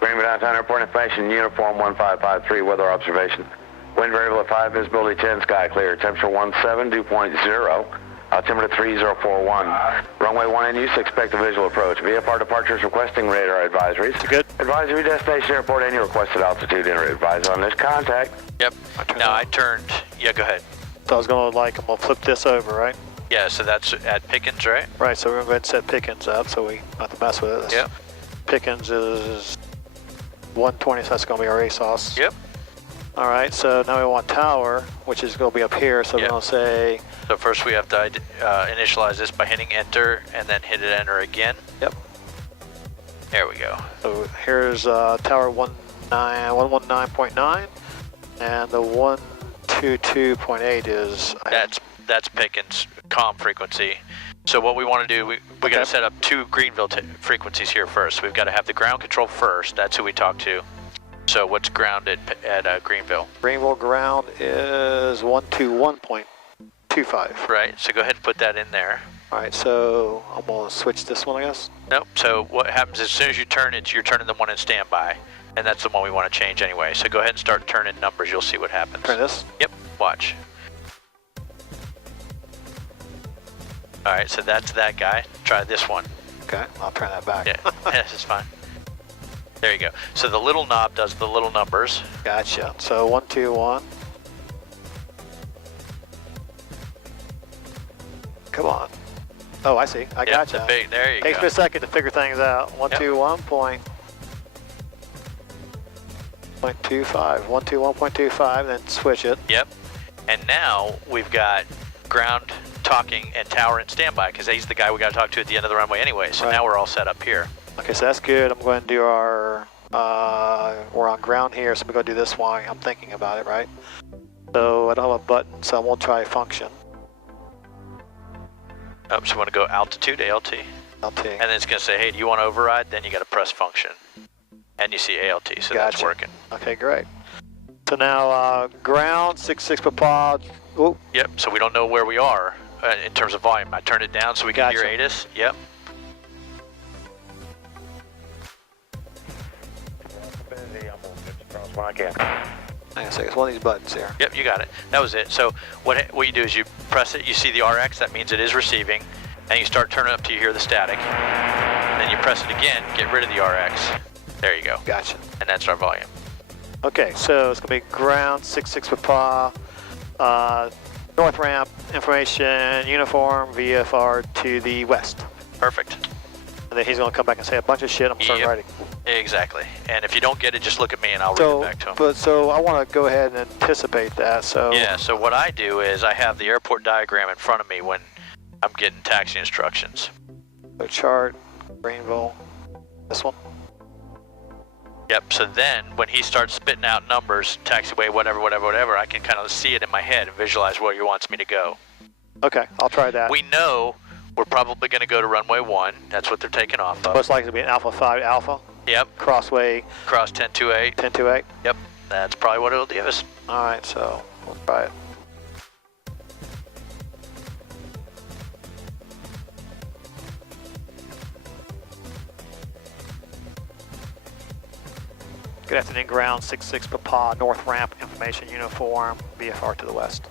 Greenville downtown airport information, uniform 1553, weather observation. Wind variable at 5, visibility 10, sky clear. Temperature 17, dew point 0. Altimeter 3041. Runway 1 in use, expect a visual approach. VFR departures requesting radar advisories. Good. Advisory destination airport, any requested altitude enter advised on this contact. Yep. Now I turned, yeah, go ahead. So I was going to I'm going to flip this over, right? Yeah, so that's at Pickens, right? Right, so we're going to go ahead and set Pickens up so we don't have to mess with it. Yep. Pickens is 120, so that's going to be our ASOS. Yep. All right, so now we want tower, which is going to be up here, so we're going to say... So first we have to initialize this by hitting enter, and then hit enter again. Yep. There we go. So here's tower 119.9, and the 122.8 is... That's Pickens comm frequency. So what we want to do, we got to set up two Greenville frequencies here first. We've got to have the ground control first. That's who we talk to. So what's grounded at Greenville? Greenville ground is 121.25. Right, so go ahead and put that in there. All right, so I'm going to switch this one, I guess. Nope, so what happens as soon as you turn it, you're turning the one in standby. And that's the one we want to change anyway. So go ahead and start turning numbers, you'll see what happens. Turn this? Yep, watch. All right, so that's that guy. Try this one. Okay, I'll turn that back. Yeah, this is fine. There you go. So the little knob does the little numbers. Gotcha. So 121. Come on. Oh, I see. I gotcha. There you go. Takes me a second to figure things out. 121.25. 121.25, then switch it. Yep. And now we've got ground talking and tower in standby because he's the guy we got to talk to at the end of the runway anyway. So now we're all set up here. Okay, so that's good. I'm going to do our, we're on ground here, so we're going to do this while I'm thinking about it, right? So I don't have a button, so I won't try function. Oh, so you want to go altitude, ALT. ALT. And then it's going to say, hey, do you want to override? Then you got to press function. And you see ALT, so that's working. Okay, great. So now ground, 66 Papa. Oh. Yep, so we don't know where we are in terms of volume. I turned it down so we can hear ATIS. Yep. Hang on a second, it's one of these buttons here. Yep, you got it. That was it. So what you do is you press it, you see the RX, that means it is receiving, and you start turning up till you hear the static. And then you press it again, get rid of the RX. There you go. Gotcha. And that's our volume. Okay, so it's going to be ground, 66 Papa, north ramp, information, uniform, VFR to the west. Perfect. And then he's going to come back and say a bunch of shit. I'm going to start writing. Exactly. And if you don't get it, just look at me and I'll read it back to him. So I want to go ahead and anticipate that. So yeah, so what I do is I have the airport diagram in front of me when I'm getting taxi instructions. So chart, Greenville, this one? Yep, so then when he starts spitting out numbers, taxiway, whatever, I can kind of see it in my head and visualize where he wants me to go. Okay, I'll try that. We know we're probably going to go to runway 1. That's what they're taking off of. Most likely to be an Alpha 5 Alpha? Yep. Crossway? Cross 1028. 1028? Yep, that's probably what it'll give us. All right, so we'll try it. Good afternoon, ground, 66 Papa, north ramp, information, uniform, VFR to the west.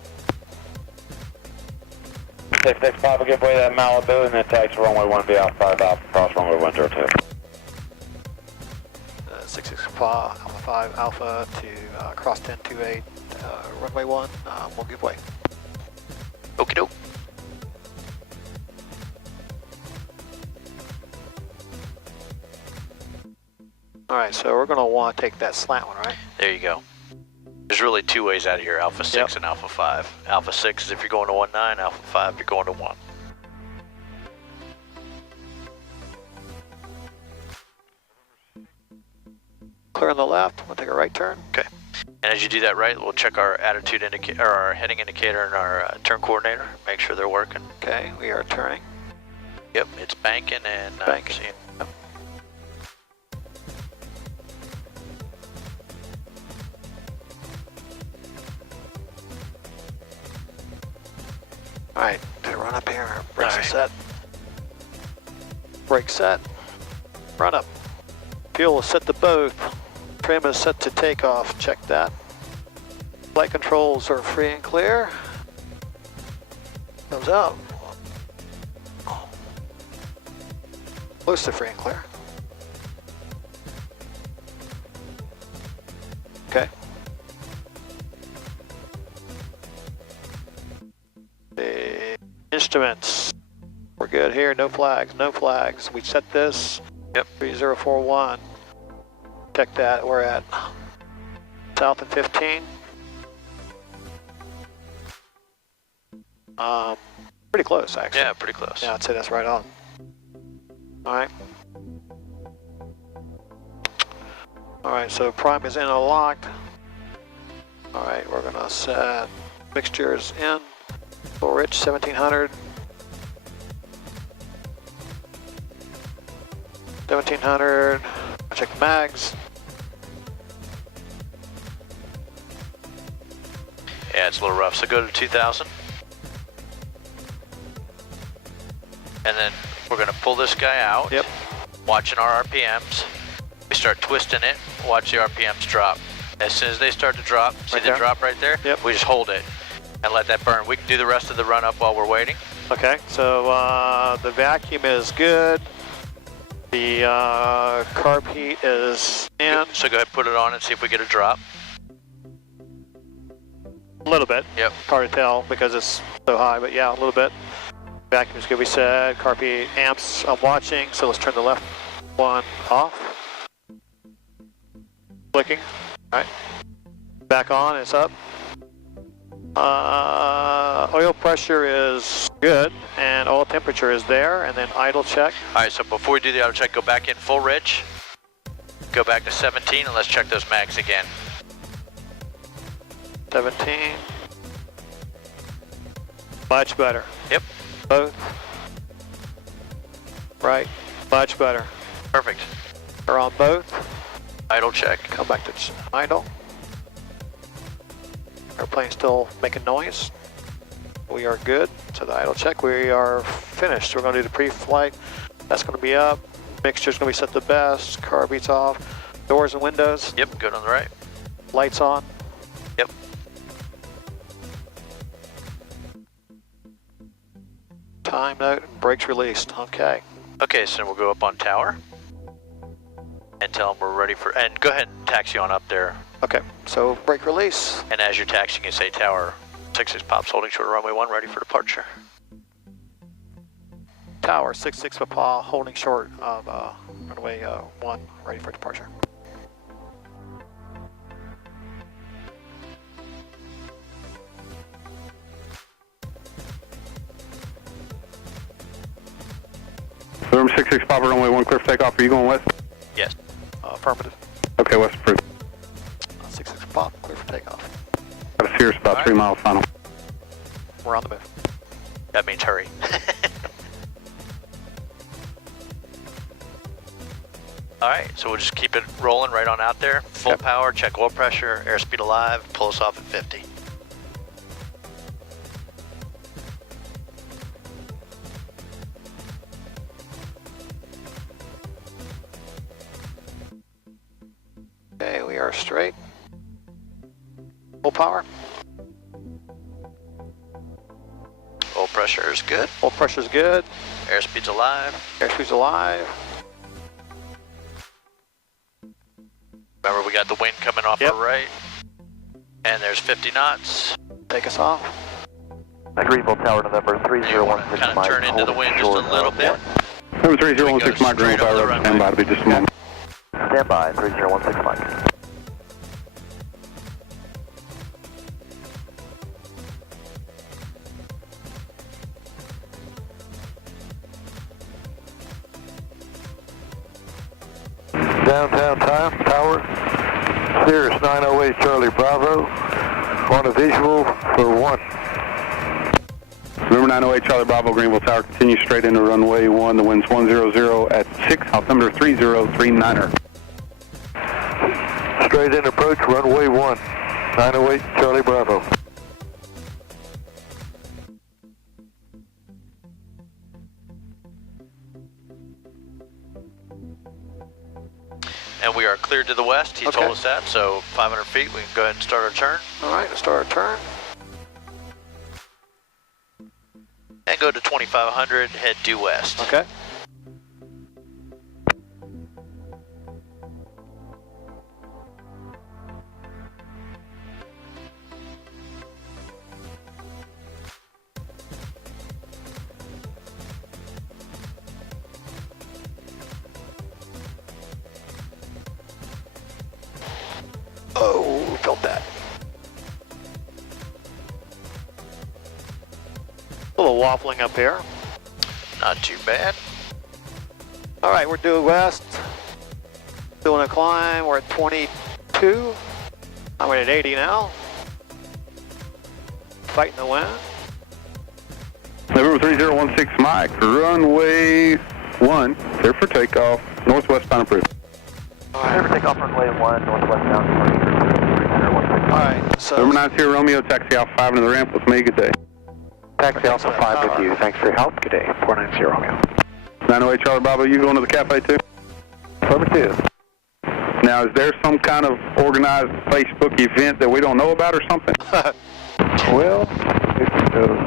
66 Papa, give way to that Malibu, and then taxi runway 1 be Alpha 5 Alpha, cross runway 102. 66 Papa, Alpha 5 Alpha to cross 1028, runway 1, we'll give way. Okie doke. All right, so we're going to want to take that slant one, right? There you go. There's really two ways out of here, Alpha 6 and Alpha 5. Alpha 6 is if you're going to 19, Alpha 5 you're going to 1. Clear on the left, we'll take a right turn. Okay. And as you do that right, we'll check our attitude indicator, or our heading indicator and our turn coordinator, make sure they're working. Okay, we are turning. Yep, it's banking and banking. Yep. All right, run up here. Brakes are set. Brake set. Run up. Fuel is set to both. Trim is set to takeoff. Check that. Flight controls are free and clear. Comes out. Close to free and clear. Okay. The instruments. We're good here. No flags. No flags. We set this. Yep. 3041. Check that. We're at south and 15. Pretty close, actually. Yeah, pretty close. Yeah, I'd say that's right on. Alright. Alright, so prime is in and locked. Alright, we're gonna set mixtures in. Full rich 1700. 1700. I'll check the mags. Yeah, it's a little rough, so go to 2000. And then we're gonna pull this guy out. Yep. Watching our RPMs. We start twisting it, watch the RPMs drop. As soon as they start to drop, see the drop right there? Yep. We just hold it and let that burn. We can do the rest of the run up while we're waiting. Okay, so the vacuum is good. The carb heat is in. So go ahead, put it on and see if we get a drop. A little bit. Yep. Hard to tell because it's so high, but yeah, a little bit. Vacuum is good, we said. Carb heat amps I'm watching, so let's turn the left one off. Clicking. All right. Back on, it's up. Oil pressure is good, and oil temperature is there, and then idle check. All right, so before we do the idle check, go back in full rich. Go back to 17, and let's check those mags again. 17. Much better. Yep. Both. Right. Much better. Perfect. We're on both. Idle check. Come back to idle. Airplane still making noise. We are good. So the idle check, we are finished. We're going to do the pre-flight. That's going to be up. Mixture's going to be set to best. Carb heat's off. Doors and windows. Yep, good on the right. Lights on. Yep. Time note, brakes released. Okay. Okay, so we'll go up on tower and tell them we're ready for, and go ahead and taxi on up there. Okay, so brake release. And as you're taxiing, you say tower 66 pops holding short of runway 1, ready for departure. Tower 66 Papa holding short of runway 1, ready for departure. November 66 Papa, runway 1, clear for takeoff. Are you going west? Yes. Affirmative. Okay, west approved. 66 Pop, clear for takeoff. Got a Cirrus about 3 miles final. We're on the move. That means hurry. All right, so we'll just keep it rolling right on out there. Full power, check oil pressure, airspeed alive, pull us off at 50. Okay, we are straight. Full power. Oil pressure is good. Oil pressure's good. Airspeed's alive. Airspeed's alive. Remember, we got the wind coming off our right. And there's 50 knots. Take us off. Greenville Tower, November 3016 kind of turn into the wind just a little bit. Number 3016 Mike, Greenville Tower, stand by to be just a moment. Stand by, 3016 Mike. Downtown time, tower, Cirrus 908 Charlie Bravo, on a visual for 1. November 908 Charlie Bravo, Greenville Tower, continue straight into runway 1, the wind's 100 at 6, altimeter 3039er. Straight in approach, runway 1, 908 Charlie Bravo. and we are cleared to the west. He told us that, so 500 feet, we can go ahead and start our turn. All right, let's start our turn. And go to 2500, head due west. Okay. Oh, we felt that. A little waffling up here. Not too bad. All right, we're due west. Doing a climb. We're at 22. I'm at 80 now. Fighting the wind. November 3016 Mike, runway 1, clear for takeoff, northwestbound approved. Clear for takeoff runway 1, northwestbound, departure 3016. All right, so... November 90 Romeo, taxi Alpha 5 into the ramp with me, good day. Taxi Alpha 5 with you. Thanks for your help. Good day. 490 Romeo. 908 Charlie Bravo, you going to the cafe too? Affirmative. Now, is there some kind of organized Facebook event that we don't know about or something? Well,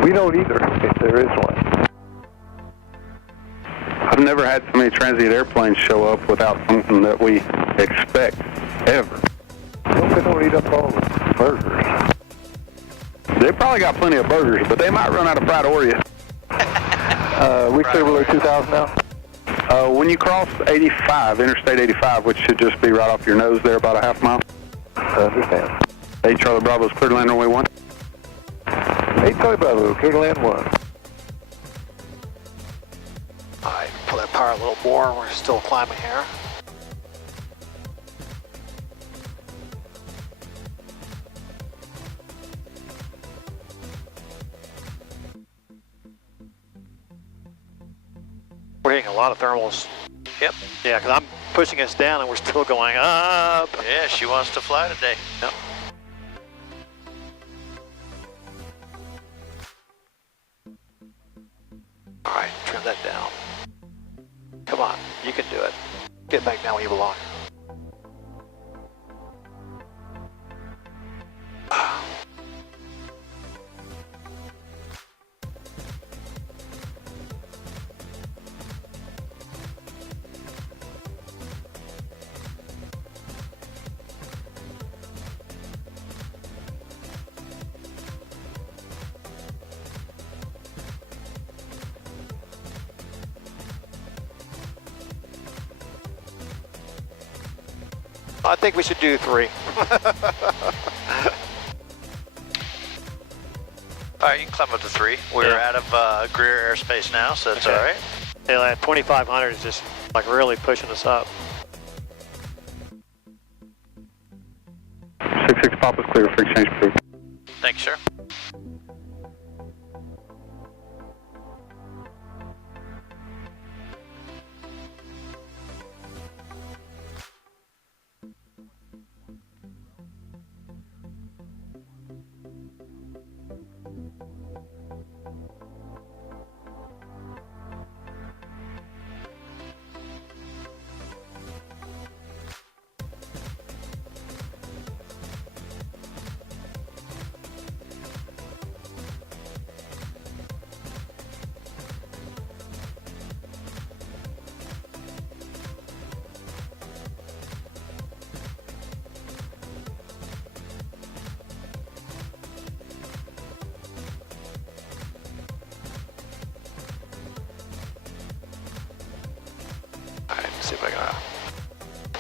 we don't either, if there is one. I've never had so many transient airplanes show up without something that we expect, ever. Hope they don't eat up all the burgers. They probably got plenty of burgers, but they might run out of fried Oreo. We clear below 2,000 now? When you cross 85, Interstate 85, which should just be right off your nose there, about a half mile. I understand. 8 Charlie Bravo is clear to land runway 1. 8 Charlie Bravo, clear to land 1. All right, pull that power a little more. We're still climbing here. We're hitting a lot of thermals. Yep. Yeah, because I'm pushing us down and we're still going up. Yeah, she wants to fly today. Yep. All right, trim that down. Come on, you can do it. Get back down where you belong. I think we should do 3. All right, you can climb up to 3. We're out of Greer airspace now, so that's all right. Yeah, that 2,500 is just like really pushing us up. 66 Papa's clear for exchange approved. Thanks, sir. See if I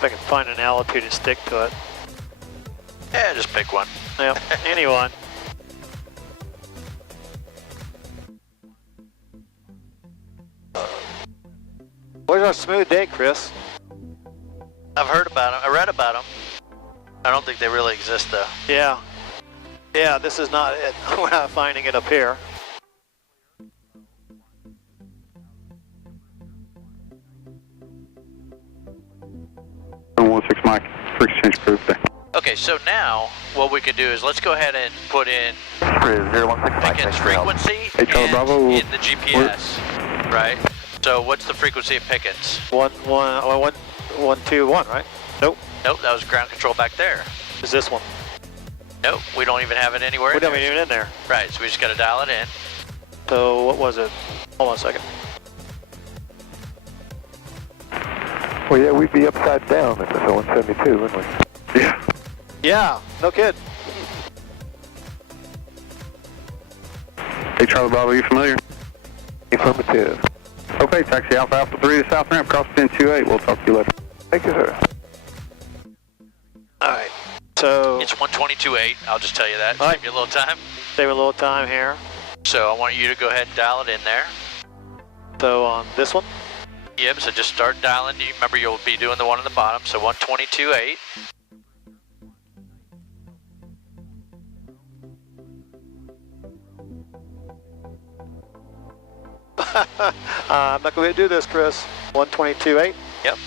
can find an altitude and stick to it. Yeah, just pick one. Yep, anyone. Where's our smooth day, Chris? I've heard about them. I read about them. I don't think they really exist, though. Yeah. Yeah, this is not it. We're not finding it up here. Mike, for exchange approved there. Okay, so now what we can do is let's go ahead and put in 016 Pickens frequency Hey, Charlie Bravo. in the GPS, right? So what's the frequency of Pickens? 121, right? Nope. Nope, that was ground control back there. Is this one? Nope, we don't even have it anywhere. We don't even in there. Right, so we just got to dial it in. So what was it? Hold on a second. Well, yeah, we'd be upside down if it's a 172, wouldn't we? Yeah. Yeah, no kid. Hey, Charlie Bravo, you familiar? Affirmative. Okay, taxi Alpha Alpha 3 to south ramp, cross 1028. We'll talk to you later. Thank you, sir. All right. So It's 122.8, I'll just tell you that. All right. Save you a little time. save a little time here. So I want you to go ahead and dial it in there. So on this one, Yep, so just start dialing. You remember you'll be doing the one on the bottom, so 122.8. I'm not going to do this, Chris. 122.8. Yep.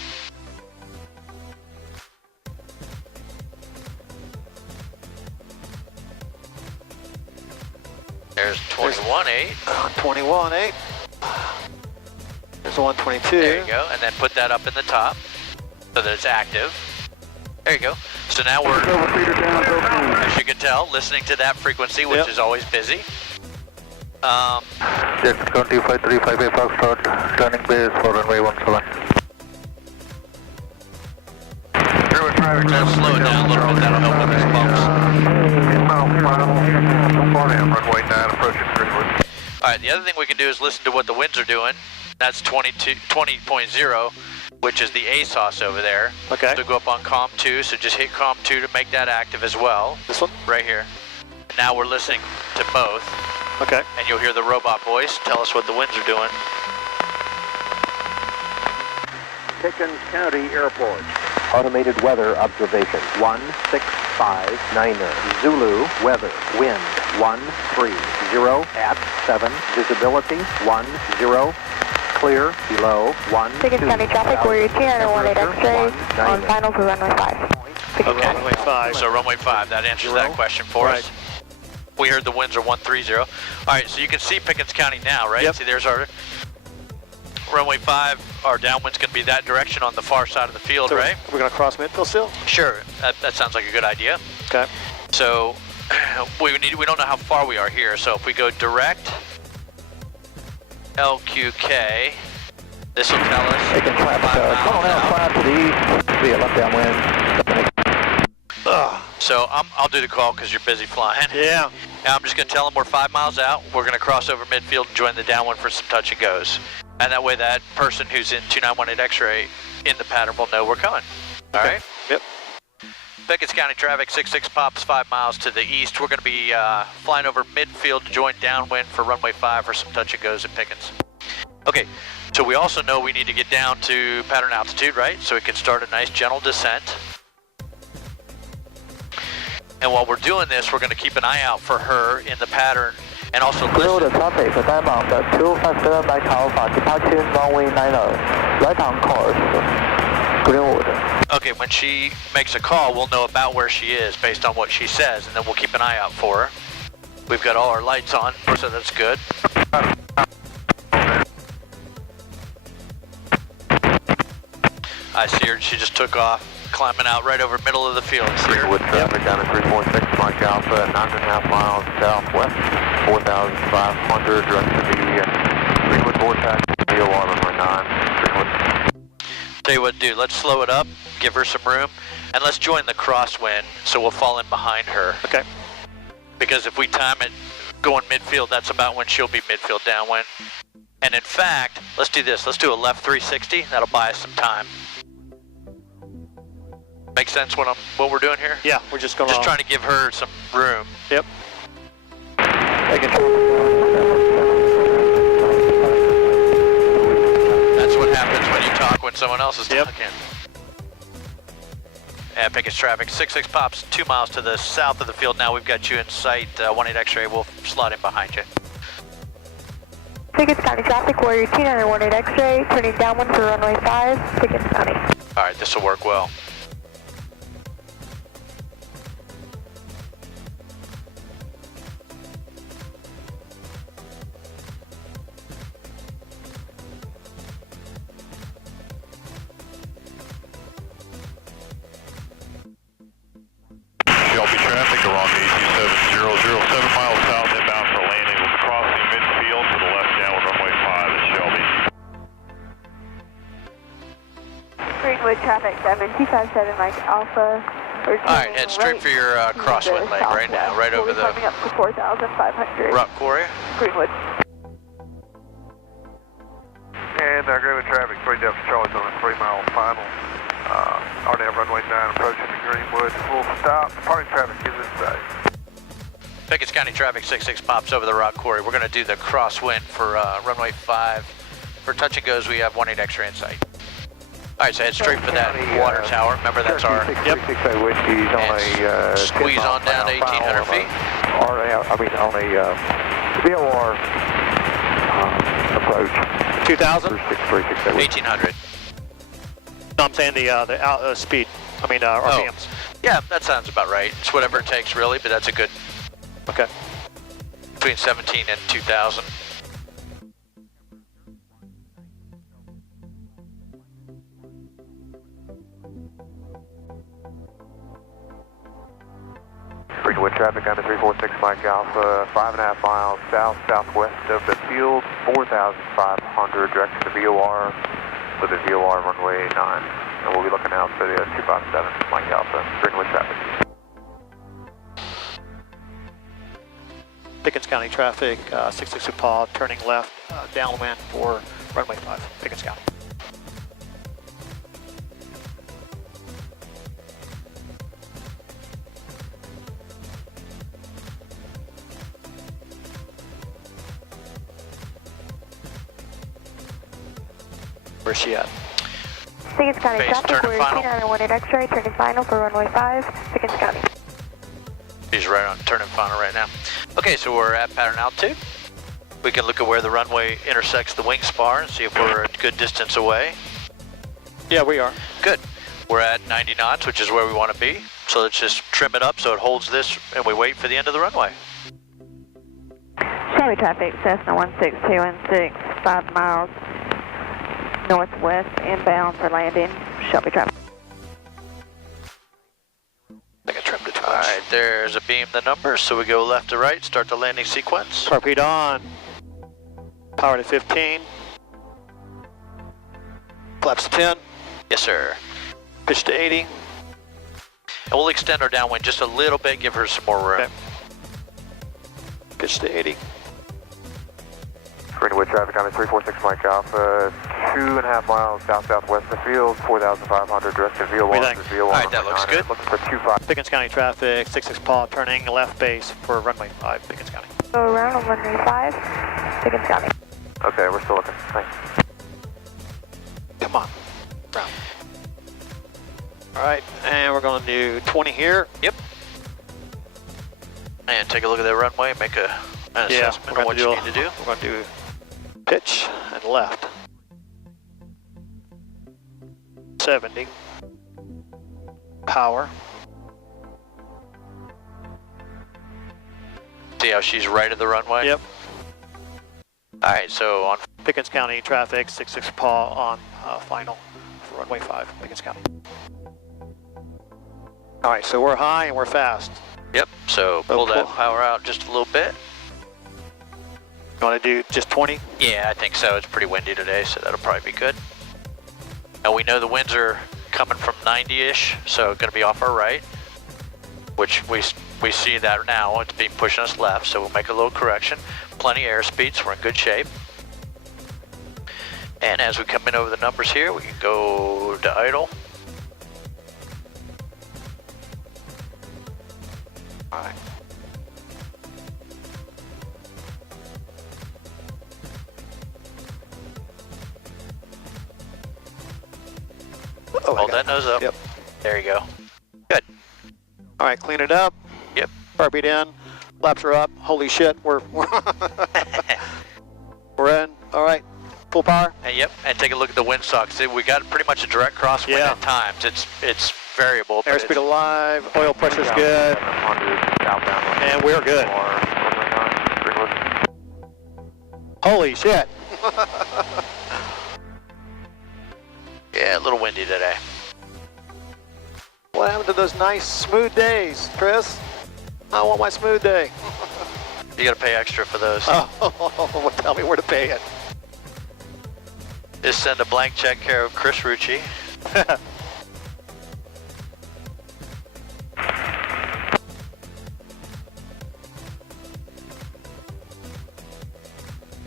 There's 21.8. 21.8. There's a 122. There you go, and then put that up in the top so that it's active. There you go. So now we're, as you can tell, listening to that frequency, which Yep. is always busy. Jet 25358 Foxtrot, turning base for runway 17. Just slow it down a little bit, that'll help with those bumps. Runway 9 approaching Greenville. Alright, the other thing we can do is listen to what the winds are doing. That's 20.0, which is the ASOS over there. Okay. So go up on COM 2, so just hit COM 2 to make that active as well. This one? Right here. And now we're listening to both, Okay. and you'll hear the robot voice tell us what the winds are doing. Pickens County Airport. Automated weather observation 16590. Zulu weather wind 130 at 7. Visibility 10. Clear below 1. Pickens County traffic, Warrior 218 X-ray on final for runway 5. Pickens Okay. County. Runway 5. So runway 5, that answers that question for us. Right. We heard the winds are 130. Alright, so you can see Pickens County now, right? Yep. See, there's our runway 5. Our downwind's going to be that direction on the far side of the field, So right? we're going to cross midfield still? Sure, that sounds like a good idea. Okay. So we don't know how far we are here, so if we go direct LQK, this will tell us Taking traffic, 5 tunnel now, miles out. 5 to the east. See a left downwind. So I'll do the call because you're busy flying. Yeah. And I'm just going to tell them we're 5 miles out. We're going to cross over midfield and join the downwind for some touch and goes. And that way that person who's in 2918 X-ray in the pattern will know we're coming. All right? Yep. Pickens County traffic, 66 pops, 5 miles to the east. We're going to be flying over midfield to join downwind for runway 5 for some touch and goes at Pickens. Okay, so we also know we need to get down to pattern altitude, right? So we can start a nice gentle descent. And while we're doing this, we're going to keep an eye out for her in the pattern and also Greenville listen. traffic, Diamond 257 by Alpha, departure runway 90, right on course, Greenwood. Okay, when she makes a call, we'll know about where she is based on what she says, and then we'll keep an eye out for her. We've got all our lights on, so that's good. I see her, she just took off, climbing out right over middle of the field. See her? Greenwood traffic down at 3.6 Mike Alpha at 9.5 miles southwest, 4,500 direct to the Greenwood vortex, VOR runway 9, Greenwood. Tell you what, dude, let's slow it up, give her some room, and let's join the crosswind so we'll fall in behind her. Okay. Because if we time it going midfield, that's about when she'll be midfield downwind. And in fact, let's do this. Let's do a left 360. That'll buy us some time. Make sense what we're doing here? Yeah, we're just going Just trying to give her some room. Yep. That's what happens when you talk when someone else is Yep. talking. And Pickens traffic, 66 pops, 2 miles to the south of the field. Now we've got you in sight, 18 X-ray. We'll slot in behind you. Pickens County traffic, Warrior 218 X-ray, turning downwind for runway 5, Pickens County. All right, this will work well. 257 Mike Alpha. Alright, head straight for your crosswind leg right now, right over the coming up to 4,500. rock quarry. Greenwood. And Greenwood traffic, 3 Delta Charlie's on a 3-mile final. RNAV runway 9 approaching to Greenwood. Full stop. Departing traffic is inside. Pickens County traffic 66 pops over the rock quarry. We're going to do the crosswind for runway 5. For touch and goes, we have 18 X-ray in sight. Alright, so head straight for that water tower. Remember, that's our... Yep. Whiskey's on a... Squeeze on down to 1,800 feet. On a VOR approach. 2,000? 1,800. No, I'm saying the speed. RPMs. Yeah, that sounds about right. It's whatever it takes, really, but that's a good... Okay. Between 17 and 2,000. Greenwood traffic on the 346 Mike Alpha, 5.5 miles south-southwest of the field, 4,500, direction to VOR with a VOR runway 9. And we'll be looking out for the 257 Mike Alpha, Greenwood traffic. Pickens County traffic, 66 Paul, turning left, downwind for runway 5, Pickens County. Where's she at? Pickens County Base, traffic, turn to we're final. 18 X-ray, turning final for runway 5, Pickens County. She's right on turning final right now. Okay, so we're at pattern altitude. We can look at where the runway intersects the wing spar and see if we're a good distance away. Yeah, we are. Good. We're at 90 knots, which is where we want to be. So let's just trim it up so it holds this and we wait for the end of the runway. Shelby traffic, Cessna 16216, 5 miles northwest, inbound for landing. Shelby traffic. I think I trimmed it too much. Alright, there's a beam the numbers, so we go left to right, start the landing sequence. Torpedo on. Power to 15. Flaps to 10. Yes, sir. Pitch to 80. And we'll extend our downwind just a little bit, give her some more room. Okay. Pitch to 80. Greenwood traffic on the 346 Mike Alpha, 2.5 miles south-southwest of the field, 4,500, direction VOR. Alright, that looks good. Looking for 25. Pickens County traffic, 66 Paul, turning left base for runway 5, Pickens County. Go around on runway 5, Pickens County. Okay, we're still looking. Thanks. Come on. Round. Alright, and we're going to do 20 here. Yep. And take a look at the runway, make an assessment of what you need to do. We're going to do pitch and left. 70. Power. See how she's right at the runway? Yep. Alright, so on Pickens County traffic, 66 Paul on final for runway 5, Pickens County. Alright, so we're high and we're fast. Yep, so pull that power out just a little bit. You want to do just 20? Yeah, I think so. It's pretty windy today, so that'll probably be good. And we know the winds are coming from 90-ish, so going to be off our right, which we see that now. It's being pushing us left, so we'll make a little correction. Plenty of airspeed, so we're in good shape. And as we come in over the numbers here, we can go to idle. All right. Hold that nose up. Yep. There you go. Good. All right, clean it up. Yep. Heartbeat in. Flaps are up. Holy shit, we're we're in. All right, full power. And yep. And take a look at the windsocks. We got pretty much a direct crosswind Yeah. at times. It's variable. but Airspeed alive. Oil pressure's good. And we're good. Holy shit. Yeah, a little windy today. What happened to those nice smooth days, Chris? I want my smooth day. You got to pay extra for those. Oh, tell me where to pay it. Just send a blank check here of Chris Rucci.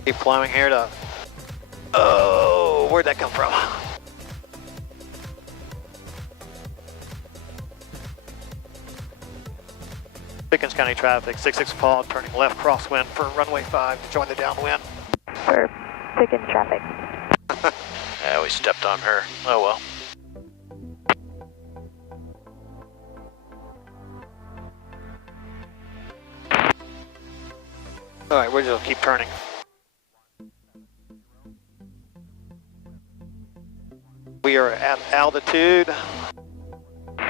Keep climbing here to, oh, where'd that come from? Pickens County traffic, 66 Paul, turning left crosswind for runway 5 to join the downwind. For Pickens traffic. Yeah, we stepped on her. Oh well. All right, we're just gonna keep turning. We are at altitude.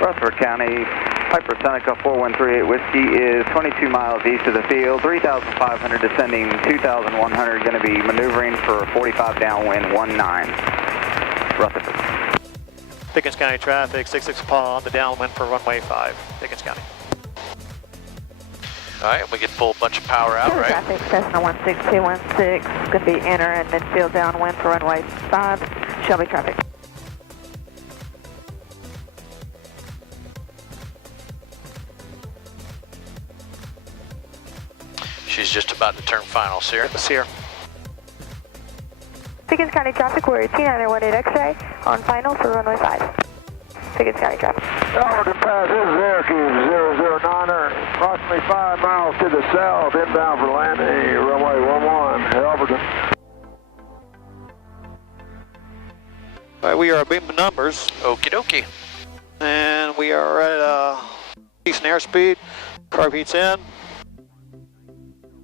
Rutherford County, Piper Seneca 4138 Whiskey is 22 miles east of the field, 3,500 descending, 2,100, going to be maneuvering for 45 downwind, 19. Rutherford. Pickens County traffic, 66 Paul on the downwind for runway 5, Pickens County. All right, we can pull a bunch of power out, right? Traffic, Cessna 16216, going to be entering midfield downwind for runway 5, Shelby traffic. She's just about to turn final, Sear. Sear. Pickens County traffic, we're T918 X-ray on final for runway 5. Pickens County traffic. Alberton Pass, this is Aircube 009er, approximately 5 miles to the south, inbound for landing, runway 11, Alberton. All right, we are beam numbers. Okie dokie. And we are at decent airspeed. Carb heat's in.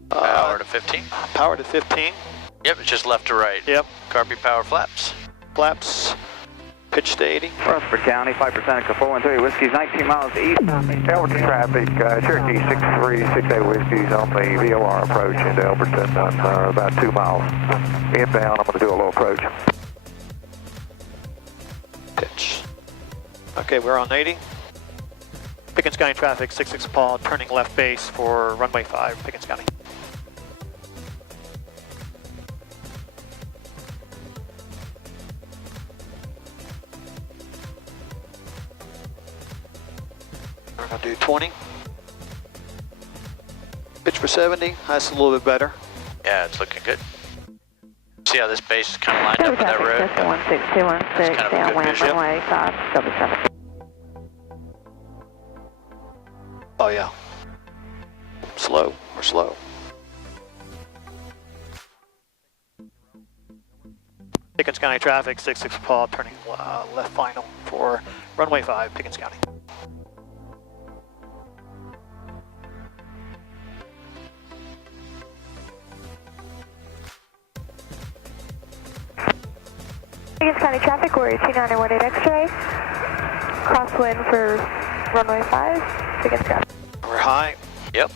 Power to 15. Power to 15. Yep, it's just left to right. Yep. Carby power flaps. Flaps. Pitch to 80. Rutherford County, Piper Seneca 413 Whiskey is 19 miles east. Elberton traffic, Cherokee 6368 Whiskey's on the VOR approach into Elberton on about 2 miles inbound. I'm going to do a low approach. Pitch. Okay, we're on 80. Pickens County traffic, 66 Paul, turning left base for runway 5, Pickens County. We're going to do 20. Pitch for 70, that's a little bit better. Yeah, it's looking good. See how this base is kind of lined up with that road? Cessna 16216, Kind of a good downwind vision. runway 5, Shelby traffic. Oh yeah. Slow, we're slow. Pickens County traffic, 66 Paul, turning left final for runway 5, Pickens County. Pickens County traffic, we're T918 X-ray. Crosswind for runway 5, Pickens County. We're high. Yep.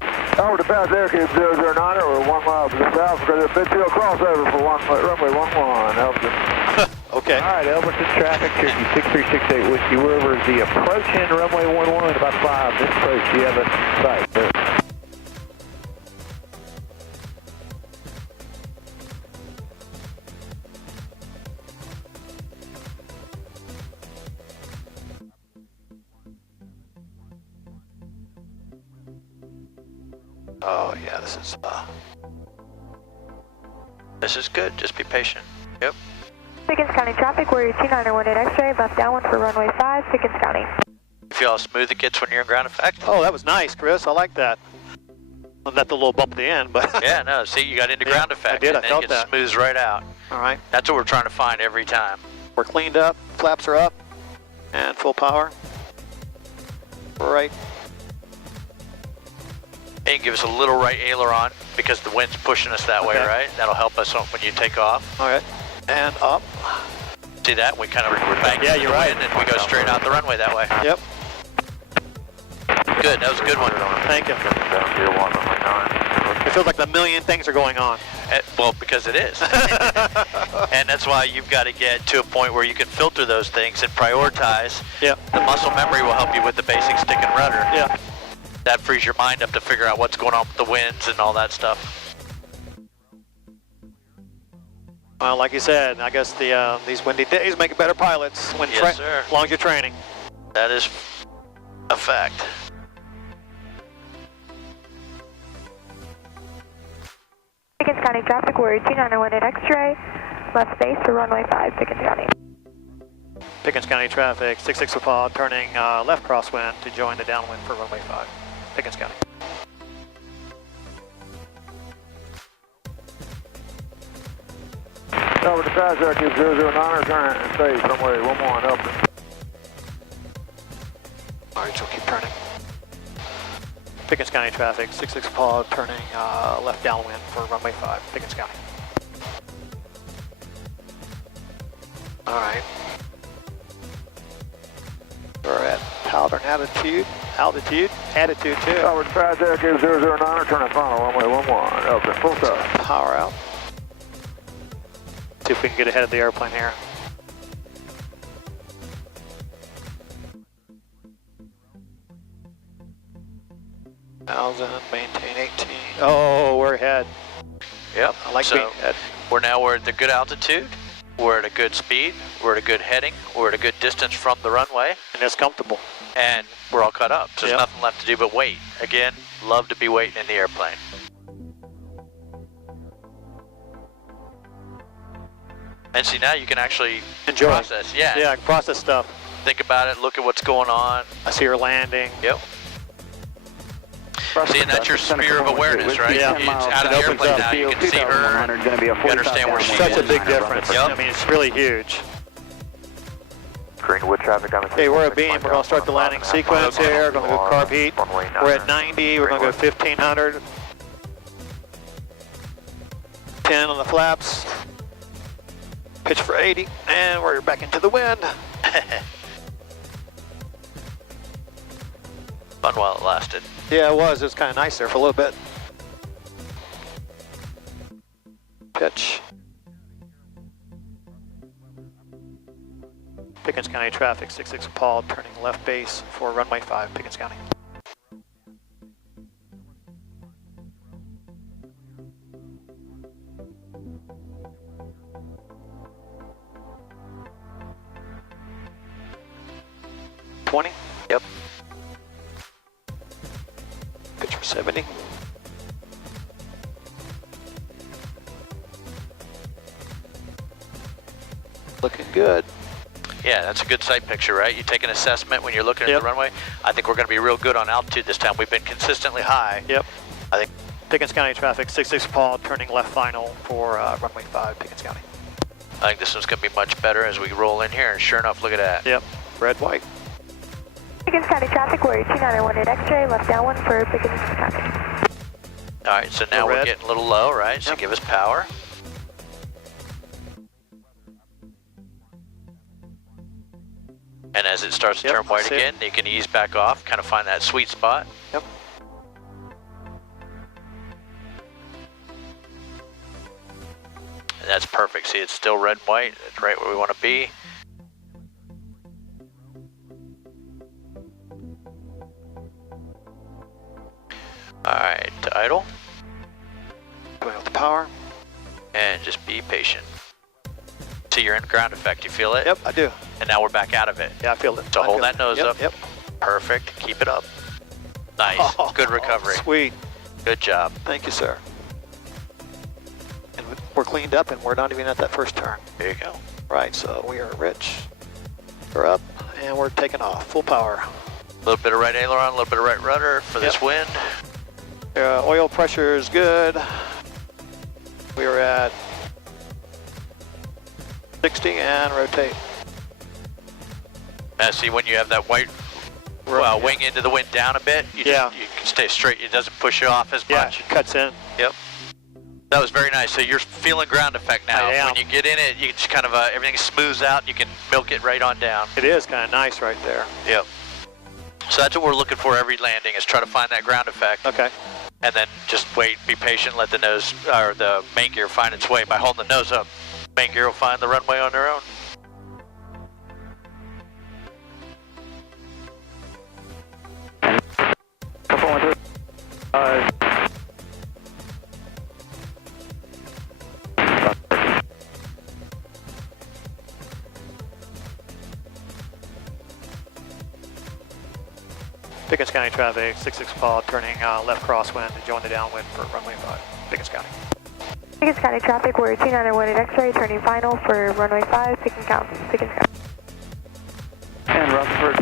Alberton Pass, Aircube 009er, we're 1 mile to the south. We're going to do a midfield crossover for runway 11, Elberton. Okay. All right, Elberton traffic, Cherokee 6368 Whiskey. We're over the approach in runway 11, about 5 minutes approach. You have a sight there. Oh yeah, This is good. Just be patient. Yep. Pickens County traffic, we're T918 X-ray, left downwind for runway 5, Pickens County. You feel how smooth it gets when you're in ground effect? Oh, that was nice, Chris. I like that. Well, not the little bump at the end, but. Yeah, no, see, you got into Yeah, ground effect. I did, and I then felt it gets that. smooths right out. All right. That's what we're trying to find every time. We're cleaned up, flaps are up, and full power. Right. And give us a little right aileron because the wind's pushing us that way, Okay. right? That'll help us when you take off. All right. And up. See that? We kind of we're banging Yeah, into you're the right. wind and we go straight out the runway that way. Yep. Good. That was a good one. Thank you. Down here, 1, runway 9. It feels like a million things are going on. Well, because it is. And that's why you've got to get to a point where you can filter those things and prioritize. Yep. The muscle memory will help you with the basic stick and rudder. Yeah. That frees your mind up to figure out what's going on with the winds and all that stuff. Well, like you said, I guess these windy days make better pilots when Yes, sir. as long as you're training. That is a fact. Pickens County traffic, we're 2901 at X-ray, left base for runway 5, Pickens County. Pickens County traffic, 66 Apollo, turning left crosswind to join the downwind for runway 5, Pickens County. Over to Cessna, keep 009, turn stage, runway 11, open. Alright, so keep turning. Pickens County traffic, 66 Apollo, turning left downwind for runway 5, Pickens County. Alright. We're at powder and attitude too. Over to Cessna, keep 009, turn final, runway 11, open, full stop. Power out. See if we can get ahead of the airplane here. 1,000, maintain 18. Oh, we're ahead. Yep. I like so being ahead. we're at the good altitude. We're at a good speed. We're at a good heading. We're at a good distance from the runway. And it's comfortable. And we're all cut up. So there's Yep. nothing left to do but wait. Again, love to be waiting in the airplane. And see, now you can actually Enjoy. process. Yeah. Yeah, I can process stuff. Think about it. Look at what's going on. I see her landing. Yep. See, and that's your sphere of awareness, right? Yeah. It's out of the airplane now. You can see her. You understand where she is. Such a big difference. Yep. I mean, it's really huge. Greenwood traffic on the Okay, we're at beam. We're going to start the landing sequence here. We're going to go carb heat. We're at 90. We're going to go 1500. 10 on the flaps. Pitch for 80. And we're back into the wind. Fun while it lasted. Yeah, it was. It was kind of nice there for a little bit. Pitch. Pickens County traffic, 66 Paul, turning left base for runway 5, Pickens County. $20? Yep. Pitch for 70. Looking good. Yeah, that's a good sight picture, right? You take an assessment when you're looking at Yep. the runway. I think we're going to be real good on altitude this time. We've been consistently high. Yep. I think Pickens County traffic, 66 Paul, turning left final for runway 5, Pickens County. this one's going to be much better as we roll in here. And sure enough, look at that. Yep. Red, white. Pickens County traffic, we're 2901 at X-ray, left downwind for Pickens County. All right, so now we're getting a little low, right? So give us power. And as it starts to turn white again, you can ease back off, kind of find that sweet spot. Yep. And that's perfect. See, it's still red and white. It's right where we want to be. All right, to idle. Going with the power. And just be patient. See, you're in ground effect. You feel it? Yep, I do. And now we're back out of it. Yeah, I feel it. So hold that nose up. Yep. Perfect. Keep it up. Nice. Oh, good recovery. Sweet. Good job. Thank you, sir. And we're cleaned up and we're not even at that first turn. There you go. Right, so we are rich. We're up and we're taking off. Full power. A little bit of right aileron, a little bit of right rudder for this wind. Oil pressure is good. We are at 60 and rotate. Now see, when you have that white wing into the wind down a bit, you can stay straight. It doesn't push you off as much. Yeah, cuts in. Yep. That was very nice. So you're feeling ground effect now. I am. When you get in it, you just kind of, everything smooths out. You can milk it right on down. It is kind of nice right there. Yep. So that's what we're looking for every landing, is try to find that ground effect. Okay. And then just wait, be patient, let the nose, or the main gear find its way. By holding the nose up, main gear will find the runway on their own. Pickens County traffic, 66 Paul, turning left crosswind to join the downwind for runway 5, Pickens County. Pickens County traffic, we're 2901 at X-ray, turning final for runway 5, Pickens County. And Rutherford,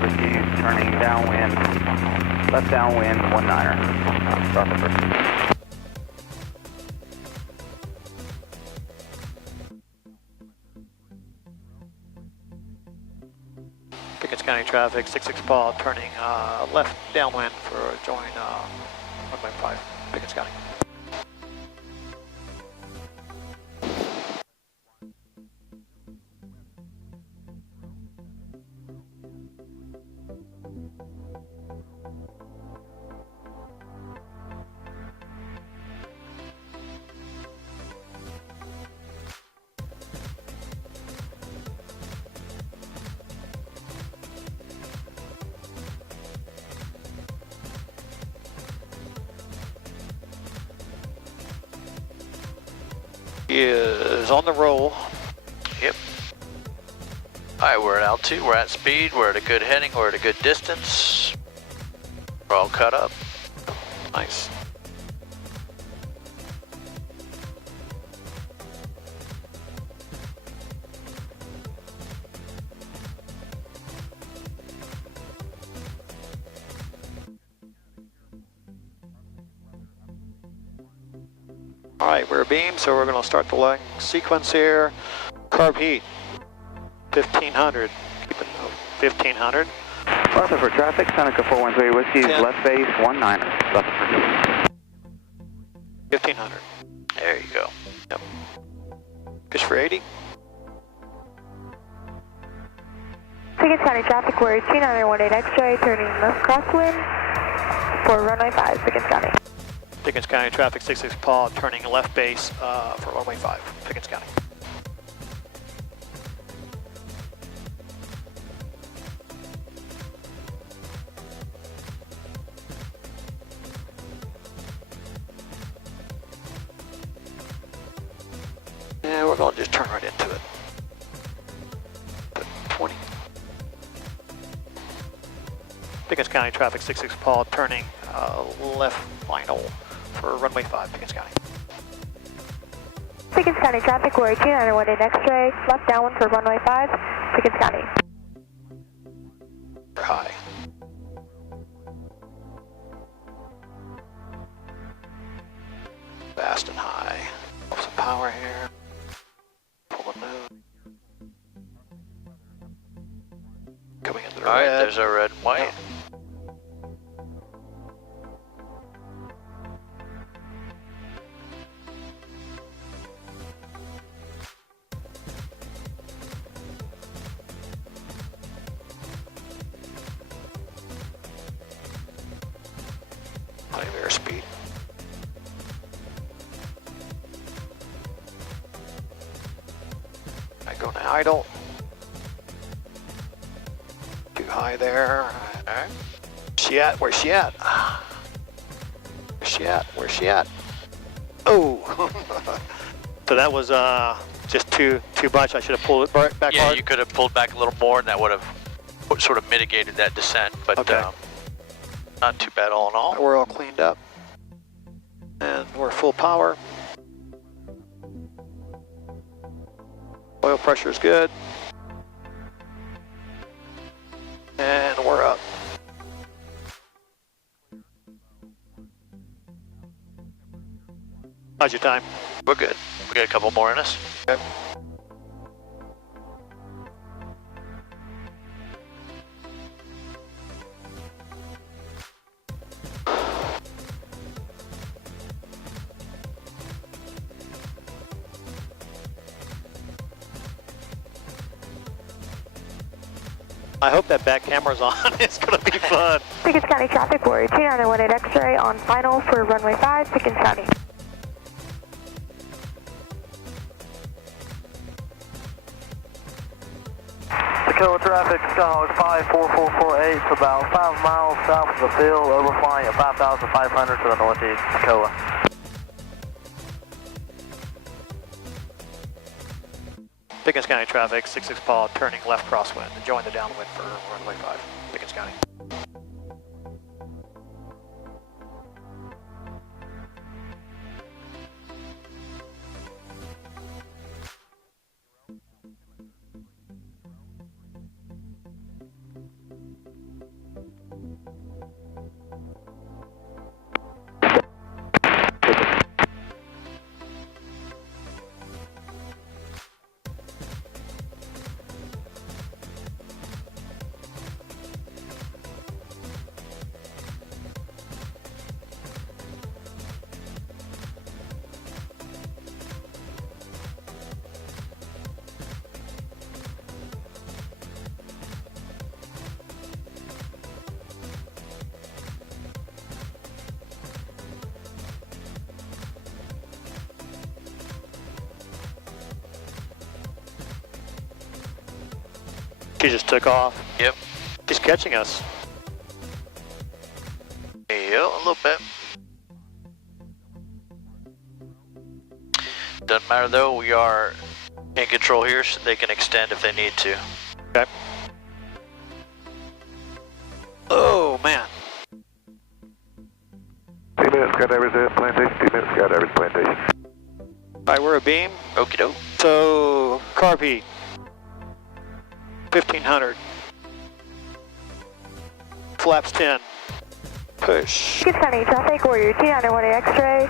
whiskey, turning downwind, left downwind, 19er, Rutherford. Pickens County traffic, 66 Paul, turning left downwind for join runway 5, Pickens County. Is on the roll. Yep. Alright, we're at altitude, we're at speed, we're at a good heading, we're at a good distance. We're all cut up. Nice. All right, we're beam, so we're going to start the leg sequence here. Carb heat, 1500. Keep it 1500. Rutherford traffic, Seneca 413 Whiskey, left base, 19er, Rutherford. 1500. There you go. Yep. Push for 80. Pickens County traffic, we're 2918 X-ray, turning left crosswind for runway 5, Pickens County. Pickens County traffic, 66 Paul, turning left base for runway 5, Pickens County. And we're going to just turn right into it. 20. Pickens County traffic, 66 Paul, turning left final for runway 5, Pickens County. Pickens County traffic, we're 2918 X-ray, left downwind for runway 5, Pickens County. High. Fast and high. Put some power here. Pull a nose. Coming into the red. Alright, there's our red and white. Plenty of airspeed. I go to idle. Too high there. Alright. She at? Where's she at? Where's she at? Where's she at? Oh! So that was just too much. I should have pulled it back Yeah, hard. you could have pulled back a little more and that would have sort of mitigated that descent, but Okay. not too bad all in all. We're all cleaned up. And we're full power. Oil pressure is good. And we're up. How's your time? We're good. We got a couple more in us. Okay. I hope that back camera's on. It's going to be fun. Pickens County traffic, we're 2918 X-ray on final for runway 5, Pickens County. Tacoma traffic, Skyhawk 54448, it's about 5 miles south of the field, overflying at 5,500 to the northeast, Tacoma. Pickens County traffic, 66 Paul, turning left crosswind to join the downwind for runway 5, Pickens County. She just took off. Yep. She's catching us. Yeah, a little bit. Doesn't matter though, we are in control here, so they can extend if they need to. Okay. Oh, man. 2 minutes, got average plantation. 2 minutes, got average plantation. All right, we're a beam. Okie doke. So, carb heat. 1500. Flaps 10. Push. Pickens County traffic, Warrior 2, underwater X-ray.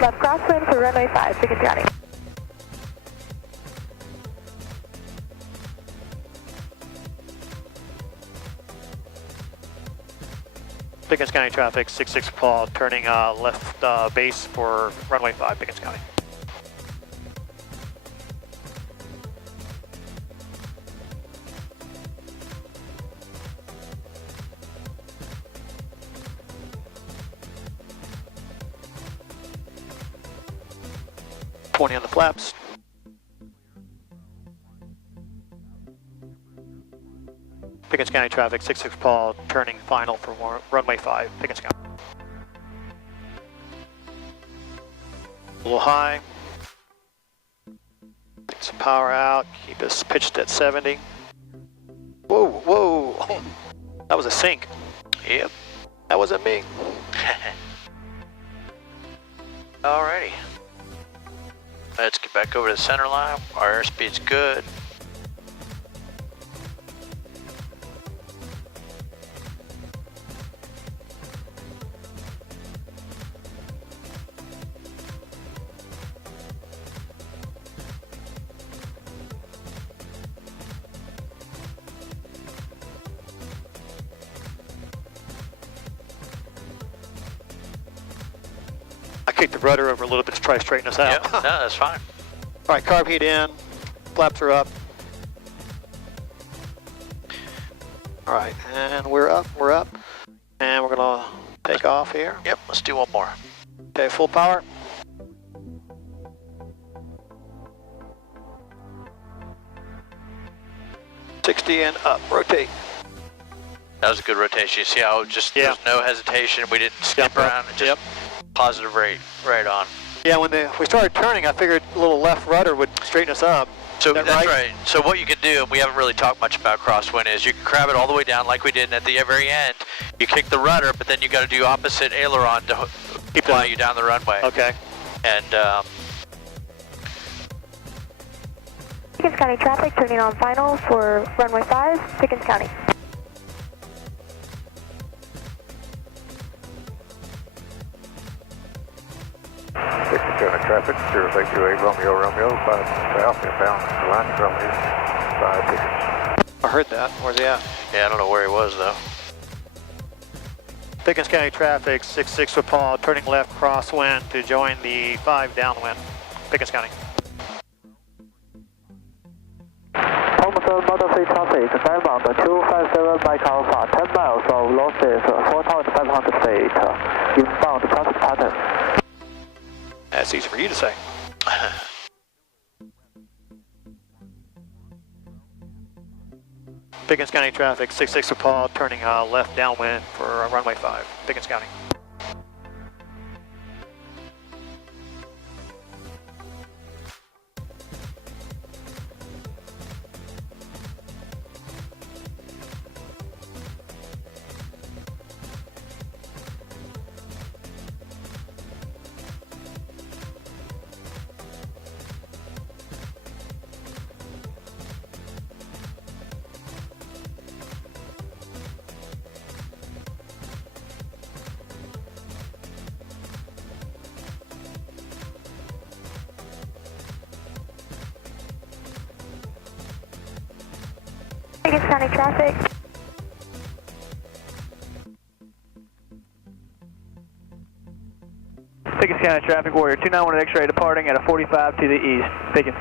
Left crosswind for runway 5, Pickens County. Pickens County traffic, 66 Paul, turning left base for runway 5, Pickens County. On the flaps. Pickens County traffic, 66 Paul, turning final for runway 5, Pickens County. A little high. Take some power out, keep us pitched at 70. Whoa, whoa, oh, that was a sink. Yep. That wasn't me. Alrighty. Let's get back over to the center line. Our airspeed's good. I kicked the rudder over a little bit to try to straighten us out. Yep, no, that's fine. All right, carb heat in, flaps are up. All right, and we're up, and we're gonna take off here. Yep, let's do one more. Okay, full power. $60 and up, rotate. That was a good rotation. You see how just there's no hesitation. We didn't skip around. Just positive rate, right on. Yeah, when we started turning, I figured a little left rudder would straighten us up. So that's right. So what you can do, and we haven't really talked much about crosswind, is you can crab it all the way down like we did, and at the very end, you kick the rudder, but then you got to do opposite aileron to fly you down the runway. Okay. And Pickens County traffic, turning on final for runway 5, Pickens County. Pickens County traffic, 038 Romeo, 5 south, inbound, line from east, 5 Pickens. I heard that. Where's he at? yeah, I don't know where he was though. Pickens County traffic, 66 with Paul, turning left crosswind to join the 5 downwind. Pickens County. Homestead Motor 3 traffic, bound 257 Mike Alpha, 10 miles of losses, 4,500 feet, inbound traffic pattern. That's easy for you to say. Pickens County traffic, 66 with Paul, turning left downwind for runway 5, Pickens County. Pickens County traffic. Pickens County traffic, Warrior 291 X-ray departing at a 45 to the east. Pickens.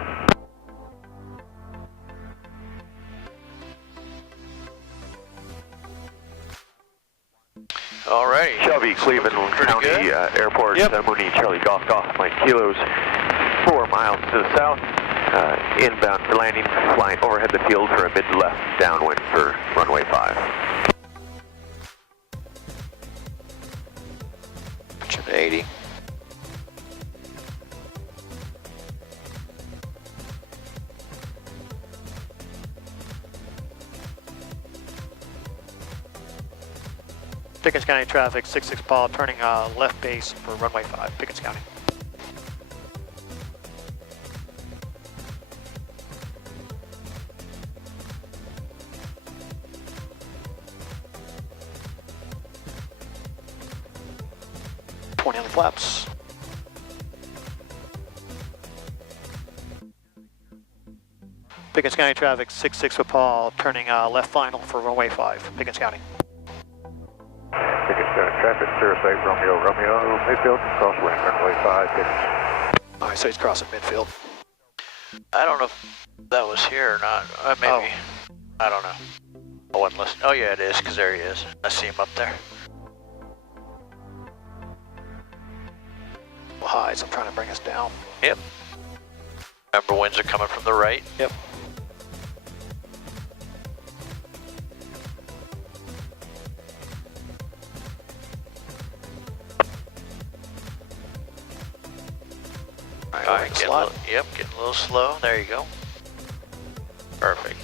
Alright. Shelby, Cleveland County Airport, Mooney, Charlie Golf, Mike Kilos, 4 miles to the south. Inbound for landing, flying overhead the field for a mid-left downwind for runway 5. Pitching 80. Pickens County traffic, 66 Paul, turning left base for runway 5, Pickens County. On the flaps. Pickens County traffic, 66 with Paul, turning left final for runway 5, Pickens County. Pickens County traffic, 08 Romeo, Romeo, midfield, crosswind, runway 5, Pickens. Alright, so he's crossing midfield. I don't know if that was here or not. Maybe. Oh. I don't know. I wasn't listening. Oh yeah, it is, because there he is. I see him up there. Highs, I'm trying to bring us down. Yep. Remember, winds are coming from the right. Yep. All right, getting a little, yep, getting a little slow. There you go. Perfect.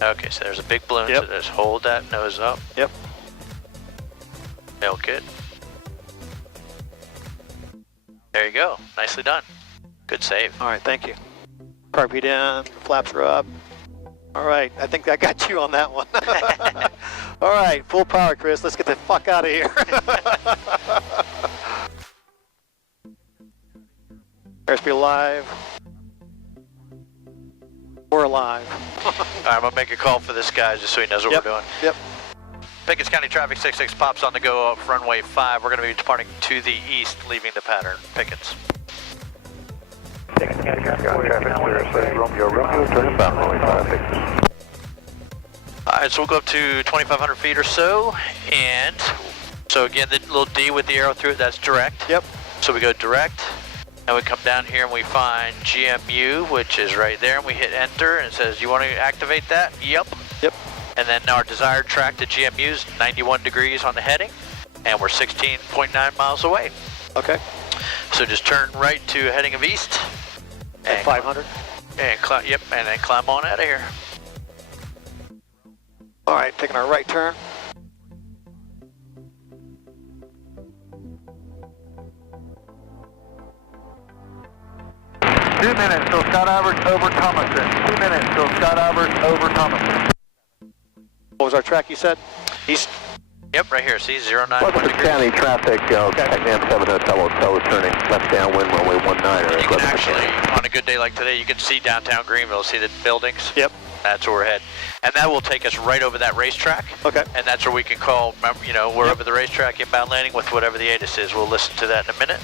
Okay, so there's a big balloon, yep. So just hold that nose up. Yep. Milk it. There you go. Nicely done. Good save. All right, thank you. Carpet in, flaps are up. All right, I think I got you on that one. All right, full power, Chris. Let's get the fuck out of here. Airspeed live. We're alive. All right, I'm going to make a call for this guy just so he knows what we're doing. Yep. Pickens County traffic 66 pops on the go up runway 5. We're going to be departing to the east, leaving the pattern. Pickens. Pickens County traffic, 06 Romeo, Romeo, turn inbound, runway 5, Pickens. All right, so we'll go up to 2,500 feet or so. And so again, the little D with the arrow through it, that's direct. Yep. So we go direct. And we come down here and we find GMU, which is right there, and we hit enter, and it says, you want to activate that? Yep. Yep. And then our desired track to GMU is 91 degrees on the heading, and we're 16.9 miles away. Okay. So just turn right to heading of east. At 500? And yep, and then climb on out of here. All right, taking our right turn. Two minutes till Skydivers over Thomason. 2 minutes till Skydivers over Thomason. What was our track you said? East. Yep, right here. See, 09. Pickens County traffic, TACNAM 7 Hotel turning left downwind, runway 19. You can actually, on a good day like today, you can see downtown Greenville. See the buildings? Yep. That's where we're heading. And that will take us right over that racetrack. Okay. And that's where we can call, you know, we're over the racetrack, inbound landing with whatever the ATIS is. We'll listen to that in a minute.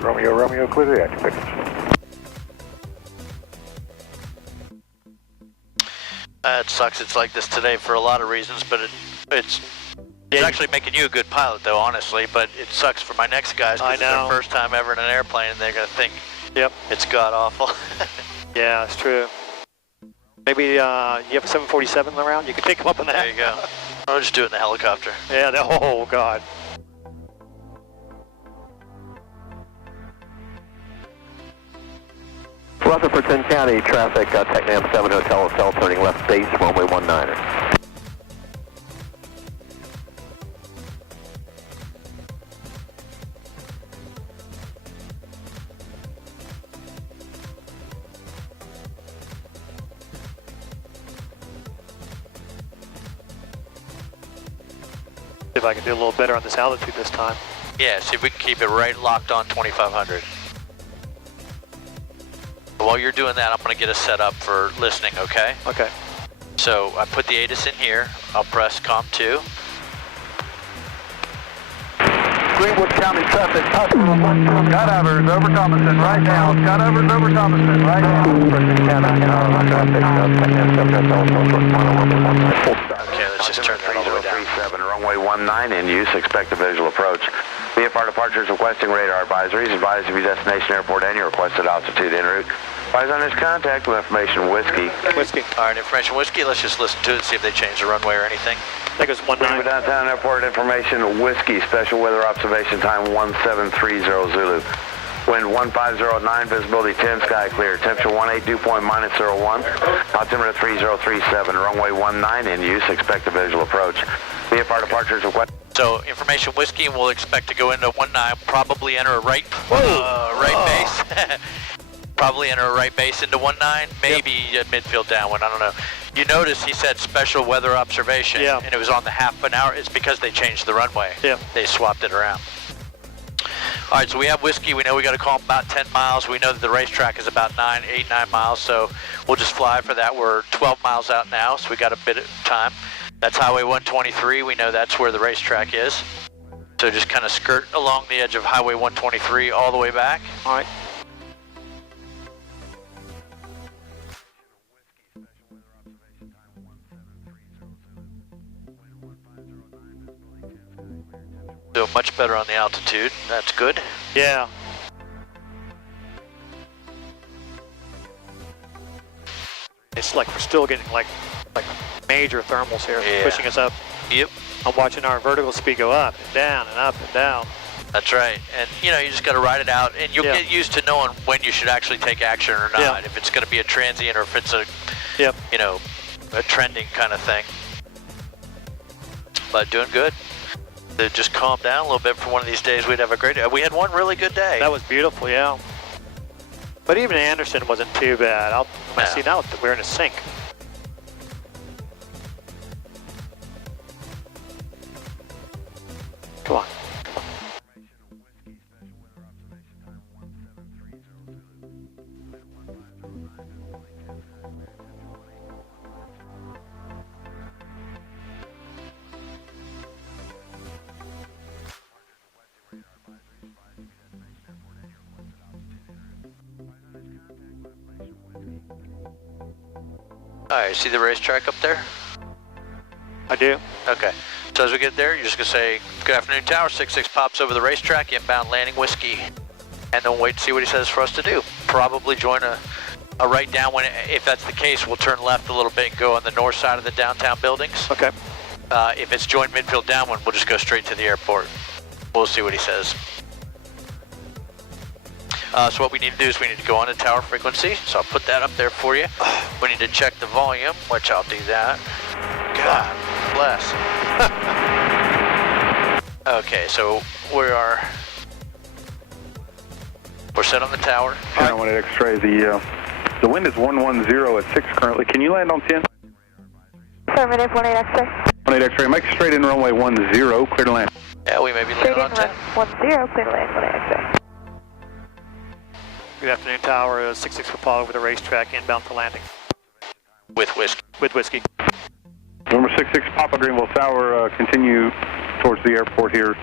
Romeo, Romeo, clear the active Pickens. It sucks it's like this today for a lot of reasons, but it's actually making you a good pilot though, honestly, but it sucks for my next guys because it's their first time ever in an airplane and they're going to think it's god-awful. Yeah, it's true. Maybe you have a 747 around? You can take them up in that. There you go. I'll just do it in the helicopter. Yeah, oh God. Rutherford County traffic, TACNAM 7 Hotel turning left base, runway 19. See if I can do a little better on this altitude this time. Yeah, see if we can keep it right locked on 2500. While you're doing that, I'm going to get us set up for listening, okay? Okay. So I put the ATIS in here. I'll press COM 2. Greenwood County traffic, Skydivers over Thomaston right now. Skydivers over Thomaston right now. Okay, let's just turn that all the way down. 3037, runway 19 in use, expect a visual approach. VFR departures requesting radar advisories. Advise of your destination airport and your requested altitude en route. Advise on this contact with information whiskey. Whiskey. All right, information whiskey. Let's just listen to it, see if they change the runway or anything. I think it was 19. Greenville downtown airport information whiskey. Special weather observation time 1730 Zulu. Wind 1509, visibility 10, sky clear. Temperature 18, dew point -01. Altimeter 3037, runway 19 in use. Expect a visual approach. VFR departures request. So information whiskey, and we'll expect to go into 19. Probably enter a right base. Probably enter a right base into 19. Maybe a midfield downwind. I don't know. You notice he said special weather observation, and it was on the half an hour. It's because they changed the runway. Yeah. They swapped it around. All right, so we have whiskey. We know we got to call him about 10 miles. We know that the racetrack is about 9 miles, so we'll just fly for that. We're 12 miles out now, so we got a bit of time. That's Highway 123. We know that's where the racetrack is. So just kind of skirt along the edge of Highway 123 all the way back. All right. So much better on the altitude. That's good. Yeah. It's like we're still getting like major thermals here, pushing us up. Yep. I'm watching our vertical speed go up and down and up and down. That's right. And you know, you just got to ride it out, and you'll get used to knowing when you should actually take action or not. If it's going to be a transient or if it's a, you know, a trending kind of thing. But doing good. They just calm down a little bit for one of these days. We'd have a great day. We had one really good day. That was beautiful, yeah. But even Anderson wasn't too bad. I see now that we're in a sync. Come on. All right, see the racetrack up there? I do. Okay. So as we get there, you're just going to say, good afternoon, Tower. 66 pops over the racetrack, inbound landing whiskey. And then wait to see what he says for us to do. Probably join a right downwind. If that's the case, we'll turn left a little bit and go on the north side of the downtown buildings. Okay. If it's join midfield downwind, we'll just go straight to the airport. We'll see what he says. So what we need to do is we need to go on to tower frequency. So I'll put that up there for you. We need to check the volume, which I'll do that. God bless. Okay, so we're set on the tower. I want to X-ray. The wind is 110 at 6 currently. Can you land on 10? Affirmative, 18 X-ray. 18 X-ray. Make a straight in runway 10, clear to land. Yeah, we may be landing on 10. 10, clear to land, 18 X-ray. Good afternoon, Tower. 66 Papa over the racetrack, inbound for landing. With whiskey. With whiskey. Number 66 Papa, Greenville Tower, continue towards the airport here.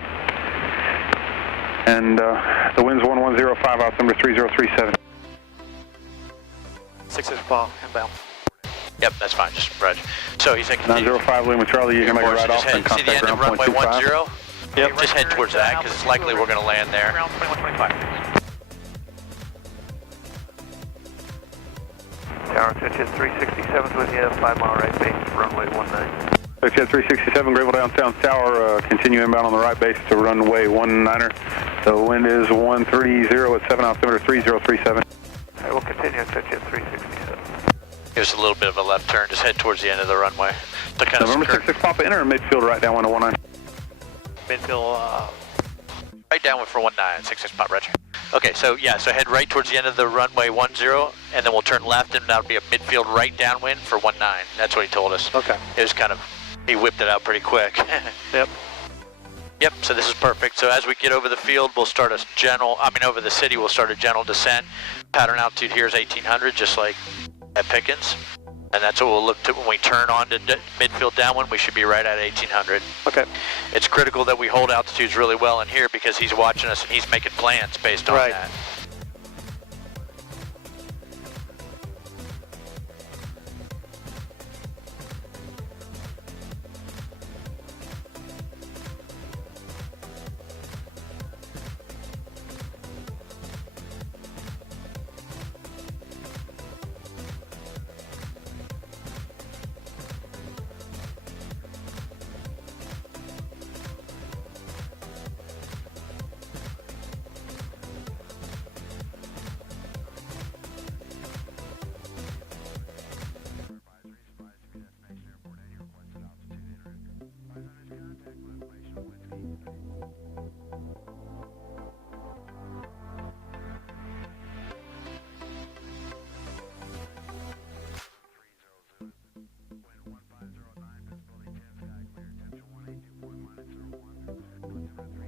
And the wind's 1105, altimeter 3037. 66 Papa, inbound. Yep, that's fine, just roger. So he's like 905 Lima Charlie, you can make a right off and see the end contact of ground runway 10? 0? Yep, just head towards that, because it's likely we're going to land there. Ground 2125. Tower, Pitch 367 with you, 5 mile right base, runway 19. Pitch 367, Greenville Downtown Tower, continue inbound on the right base to runway 19er. The wind is 130 at 7, altimeter 3037. I will continue at Pitch 367. Here's a little bit of a left turn, just head towards the end of the runway. So kind November 66 Papa, enter midfield right down 119. Midfield, right down for 19, 66 Pop, roger. Okay, so yeah, so head right towards the end of the runway 10, and then we'll turn left, and that'll be a midfield right downwind for 19. That's what he told us. Okay. It was kind of, he whipped it out pretty quick. Yep. Yep, so this is perfect. So as we get over the field, we'll start a general, over the city, we'll start a general descent. Pattern altitude here is 1800, just like at Pickens. And that's what we'll look to when we turn on to midfield downwind. We should be right at 1800. Okay. It's critical that we hold altitudes really well in here because he's watching us and he's making plans based on that.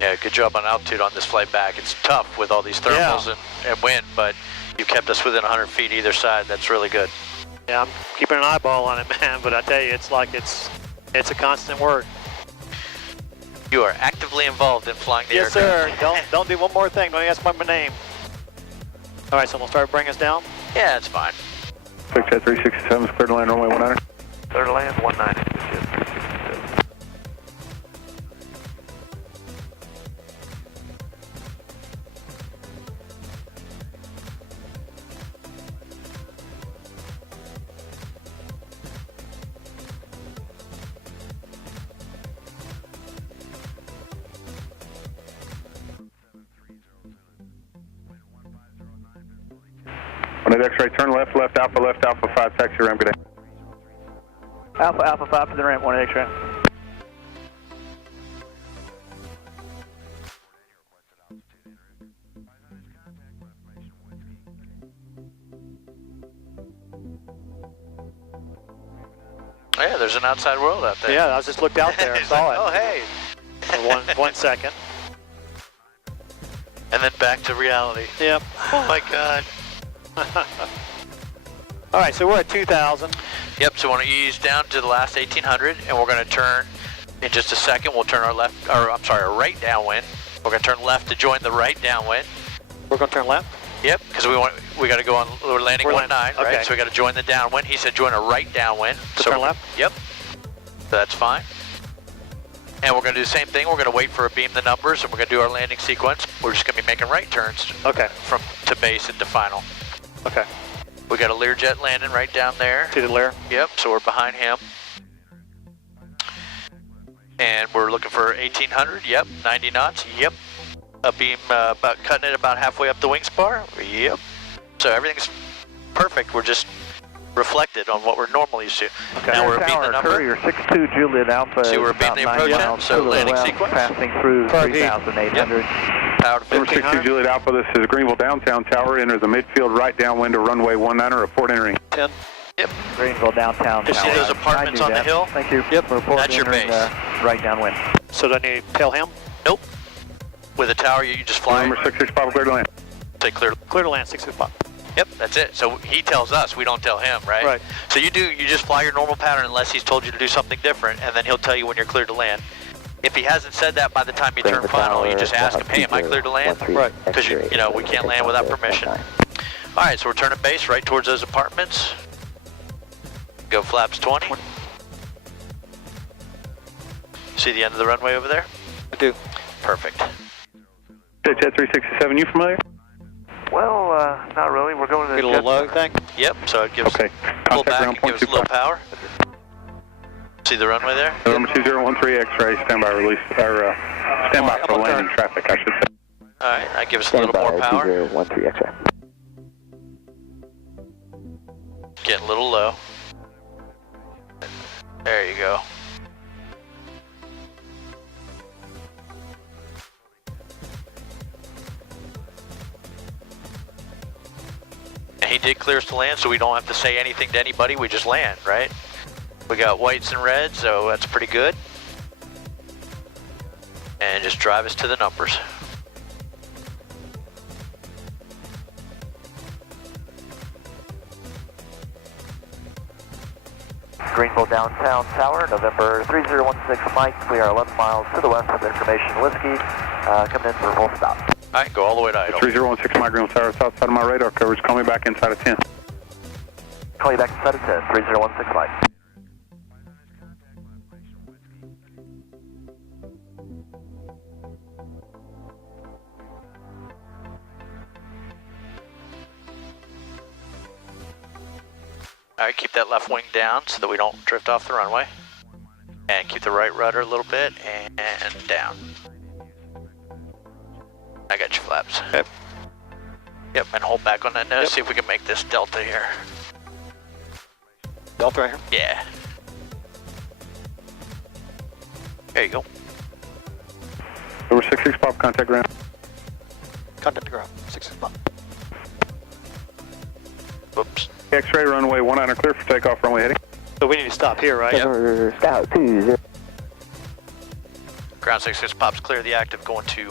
Yeah, good job on altitude on this flight back. It's tough with all these thermals and wind, but you kept us within 100 feet either side. That's really good. Yeah, I'm keeping an eyeball on it, man, but I tell you, it's like it's a constant work. You are actively involved in flying the aircraft. Yes, sir. Don't do one more thing. Don't ask my name. All right, so we'll start bringing us down? Yeah, it's fine. 367 is clear to land runway 19. Clear to land 19. X-ray, turn left, Alpha 5, taxi ramp, good day. Alpha 5 to the ramp, 1 X-ray. Oh, yeah, there's an outside world out there. Yeah, I just looked out there and saw it. Oh, hey. For 1 second. And then back to reality. Yep. Oh, my God. All right, so we're at 2,000. Yep, so we want to ease down to the last 1800, and we're going to turn in just a second. We'll turn our our right downwind. We're going to turn left to join the right downwind. We're going to turn left? Yep, because we got to go on. We're landing 19, right? Okay. So we got to join the downwind. He said join a right downwind. So turn left. Yep. So that's fine. And we're going to do the same thing. We're going to wait for a beam the numbers, and we're going to do our landing sequence. We're just going to be making right turns. Okay. To base and to final. Okay. We got a Learjet landing right down there. To the Lear? Yep, so we're behind him. And we're looking for 1800, yep, 90 knots, yep. A beam about cutting it about halfway up the wing spar, yep. So everything's perfect, we're just reflected on what we're normally used to. Okay. Now we're beaming the number. Courier 62 Juliet Alpha. See, we're beaming the approach in, so landing sequence. Passing through 3,800. Yep. Power to Number 62 Juliet Alpha, this is Greenville Downtown Tower. Enter the midfield right downwind to runway 19, report entering. 10. Yep. Greenville Downtown Tower. You see those apartments on the hill? Thank you. Yep. Report that's your base. Right downwind. So do I need to tell him? Nope. With a tower, you just fly. Number 66 Papa, clear to land. Say clear. Clear to land, 625. Yep, that's it. So he tells us, we don't tell him, right? Right. So you just fly your normal pattern unless he's told you to do something different, and then he'll tell you when you're cleared to land. If he hasn't said that by the time you turn final, you just ask him, hey, am I cleared to land? Right. Because, we can't land without permission. All right, so we're turning base right towards those apartments. Go flaps 20. See the end of the runway over there? I do. Perfect. Jet 367, you familiar? Well, not really. We're going to the Get a little low thing? Yep, so it gives pull back and gives a little power. See the runway there? Number 2013 X-ray, standby release, or standby for landing traffic, I should say. All right, that gives us a little more power. 2013 X-ray. Getting a little low. There you go. And he did clear us to land, so we don't have to say anything to anybody. We just land, right? We got whites and reds, so that's pretty good. and just drive us to the numbers. Greenville downtown tower, November 3016 Mike, clear 11 miles to the west of Information Whiskey, coming in for a full stop. All right, go all the way to idle. 3016 Mike, Greenville tower, south side of my radar coverage. Call me back inside of 10. Call you back inside of 10, 3016 Mike. All right, keep that left wing down so that we don't drift off the runway. And keep the right rudder a little bit and down. I got your flaps. Yep. Yep, and hold back on that nose. Yep. See if we can make this delta here. Delta right here? Yeah. There you go. Over 66 Pop, contact ground. Contact the ground, 66 Pop. Whoops. X-ray runway 19 clear for takeoff, runway heading. So we need to stop here, right? Yep. Scout 20. Ground 66 Pop's clear the active going to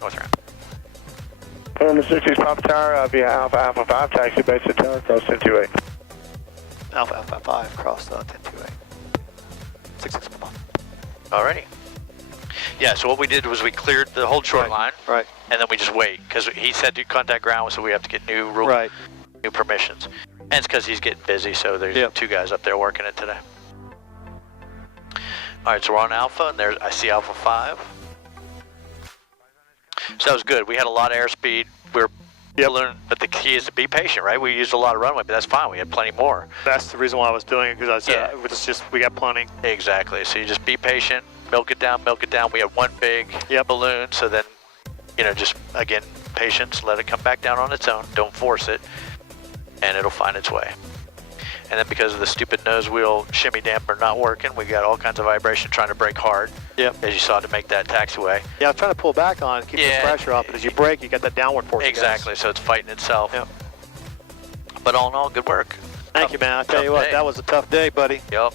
North Round. On the 66 Pop Tower, via Alpha 5, taxi base at tower, cross 1028. Alpha 5, cross 1028. 66 Pop. Alrighty. Yeah, so what we did was we cleared the whole short line. Right. And then we just wait, because he said to contact ground, so we have to get new rules. Right. New permissions. And it's because he's getting busy, so there's 2 guys up there working it today. All right, so we're on Alpha, and there's I see Alpha 5. So that was good. We had a lot of airspeed. We were learning, but the key is to be patient, right? We used a lot of runway, but that's fine. We had plenty more. That's the reason why I was doing it, because I said it's just we got plenty. Exactly. So you just be patient, milk it down, milk it down. We had one big balloon, so then, just again, patience. Let it come back down on its own. Don't force it. And it'll find its way. And then because of the stupid nose wheel shimmy damper not working, we got all kinds of vibration trying to brake hard. Yep. As you saw, to make that taxiway. Yeah, I was trying to pull back on it, keep the pressure off, but as you brake, you got that downward force. Exactly, so it's fighting itself. Yep. But all in all, good work. Thank you, man. I tell you what, that was a tough day, buddy. Yep.